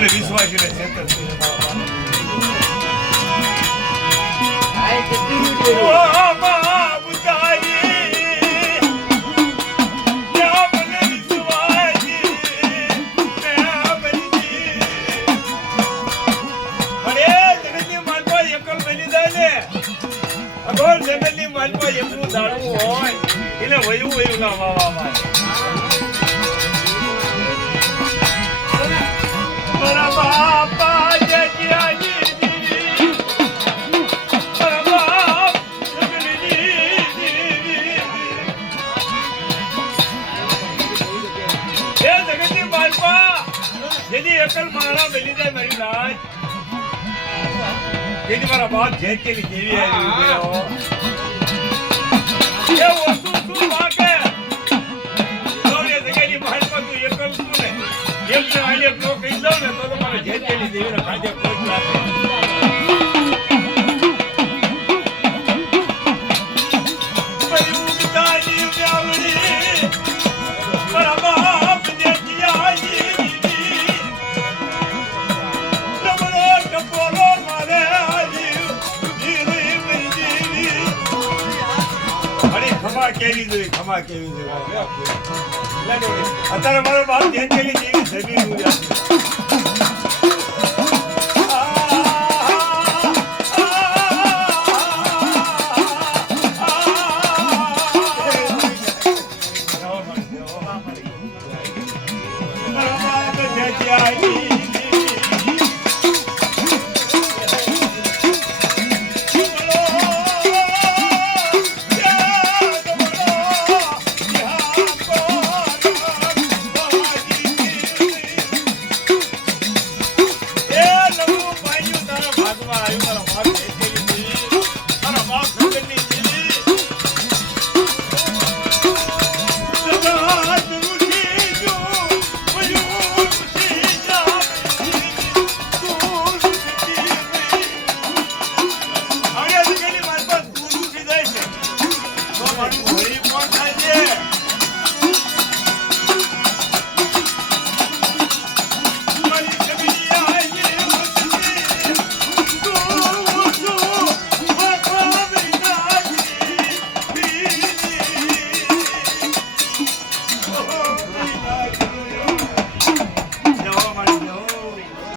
વિશ્વાસીને છેતરતી ઓ બાપ તારી ત્યાં મને વિશ્વાસી ને બનજી. અરે જગતની માલપા એકલ બની જાય ને અગોર જગતની માલપા એકલું દાડવું હોય એટલે વયું વયું ના વાવા વાય એકલ મારા મિલી જાય મારી લાજ. જેની મારા બાપ જેત કેલી દેવી આવી એ વસ્તુ શું વાગે? દોડે જગ્યાની પર તું એકલ તું ને? એમ ને આને એક નો કહી દઉં ને તો તો મારે જેત કેલી દેવીને ખાજે કોઈ લાગે ખમા કેવી જોઈએ ખમા કેવી જોઈએ અત્યારે મારો બાપ જેઠિયાની દેવી જમીન ઉડ્યા Yeah,